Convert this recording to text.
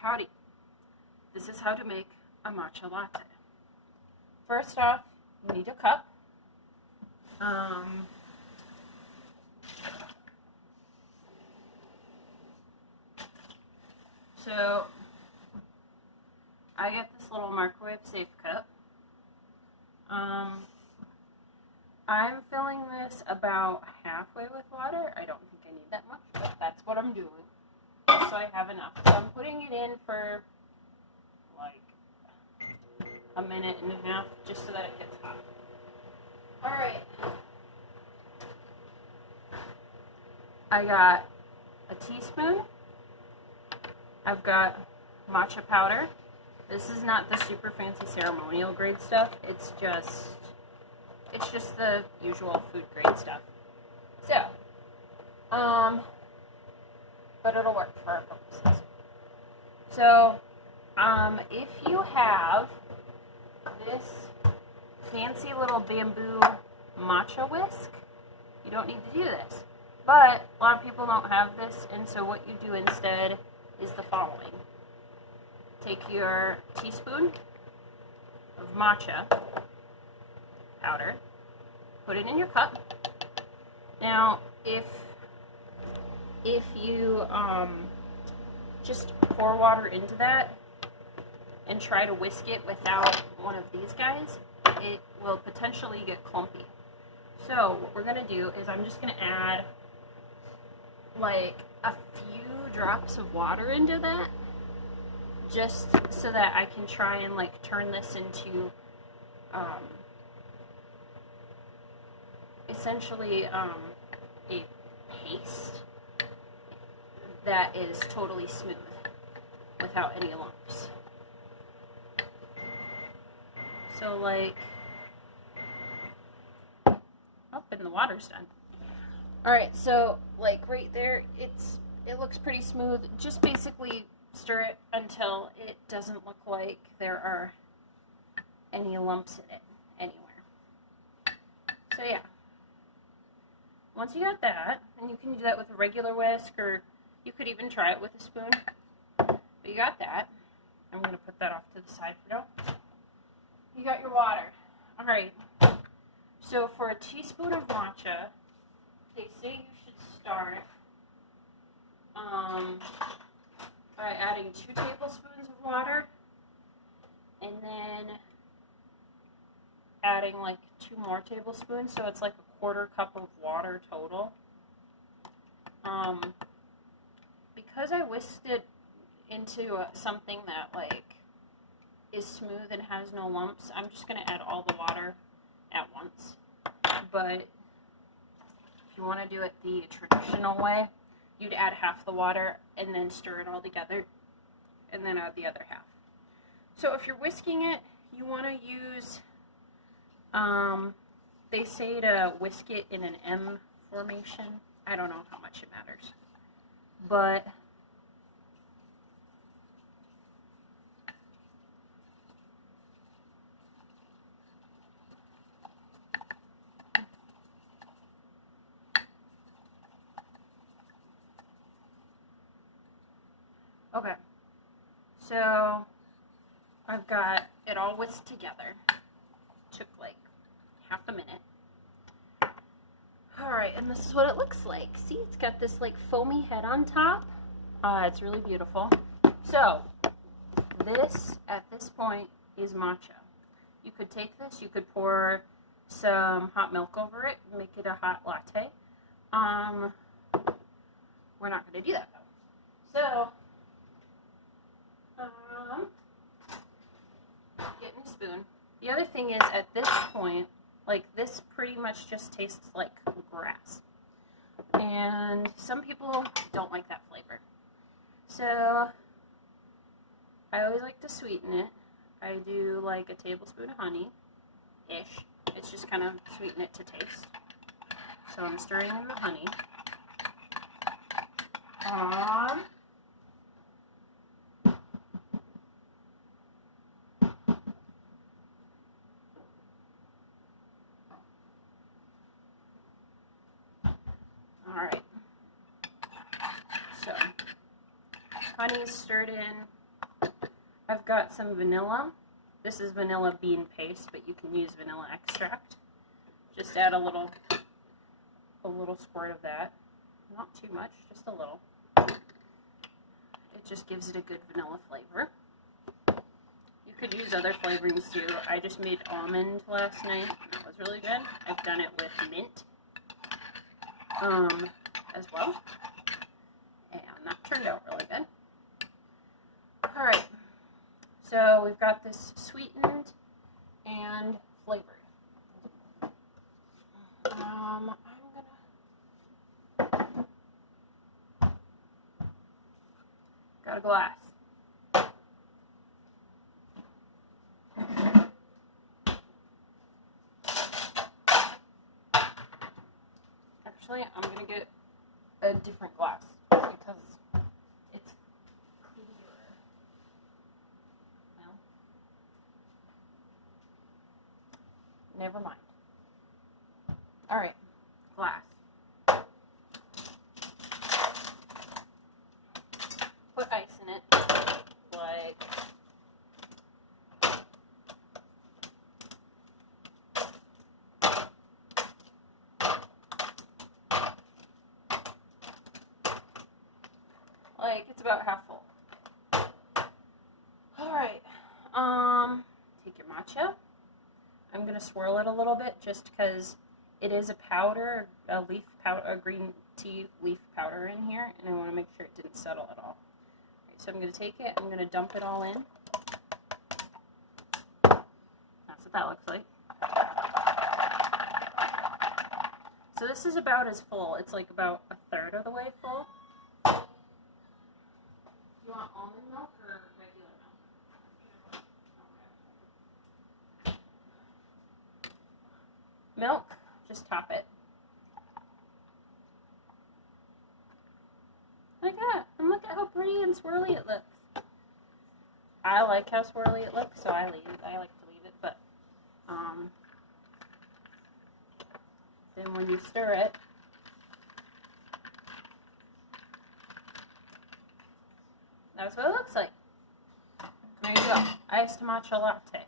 Howdy. This is how to make a matcha latte. First off, you need a cup. So I get this little microwave safe cup. I'm filling this about halfway with water. I don't think I need that much, but that's what I'm doing. So I have enough. So I'm putting it in for like a minute and a half just so that it gets hot. Alright. I got a teaspoon. I've got matcha powder. This is not the super fancy ceremonial grade stuff. It's just the usual food grade stuff. So, but it'll work for our purposes. So, if you have this fancy little bamboo matcha whisk, you don't need to do this. But a lot of people don't have this, and so what you do instead is the following. Take your teaspoon of matcha powder, put it in your cup. Now, if you just pour water into that and try to whisk it without one of these guys, it will potentially get clumpy. So what we're going to do is I'm just going to add like a few drops of water into that, just so that I can try and like turn this into essentially a paste that is totally smooth without any lumps. So like, oh, and the water's done. Alright, so like right there, it looks pretty smooth. Just basically stir it until it doesn't look like there are any lumps in it anywhere. So yeah. Once you got that, and you can do that with a regular whisk, or you could even try it with a spoon. But you got that. I'm going to put that off to the side for now. You got your water. Alright. So for a teaspoon of matcha, they say you should start by adding 2 tablespoons of water, and then adding like 2 more tablespoons, so it's like a 1/4 cup of water total. Because I whisked it into something that like is smooth and has no lumps, I'm just going to add all the water at once. But if you want to do it the traditional way, you'd add half the water and then stir it all together and then add the other half. So if you're whisking it, you want to use, they say to whisk it in an M formation. I don't know how much it matters. But okay, so I've got it all whisked together. Took like half a minute. Alright, and this is what it looks like. See, it's got this like foamy head on top. It's really beautiful. So, this, at this point, is matcha. You could take this, you could pour some hot milk over it, make it a hot latte. We're not going to do that though. So, getting a spoon. The other thing is, at this point, like this pretty much just tastes like grass. And some people don't like that flavor. So, I always like to sweeten it. I do like a tablespoon of honey-ish. It's just kind of sweeten it to taste. So I'm stirring in the honey. Alright. So, honey is stirred in. I've got some vanilla. This is vanilla bean paste, but you can use vanilla extract. Just add a little squirt of that. Not too much, just a little. It just gives it a good vanilla flavor. You could use other flavorings too. I just made almond last night, and that was really good. I've done it with mint as well, and that turned out really good. Alright, so we've got this sweetened and flavored. I'm gonna... Got a glass. Actually, I'm gonna get a different glass because it's clearer. Well, never mind. Alright, glass. Put ice in it, like it's about half full. Alright, take your matcha. I'm going to swirl it a little bit just because it is a powder, a leaf powder, a green tea leaf powder in here, and I want to make sure it didn't settle at all. Right, so I'm going to take it, I'm going to dump it all in. That's what that looks like. So this is about as full. It's like about a third of the way full. You want almond milk or regular milk? Milk, just top it. Like that. And look at how pretty and swirly it looks. I like how swirly it looks, so I like to leave it, but then when you stir it, that's what it looks like. There you go. Iced matcha latte.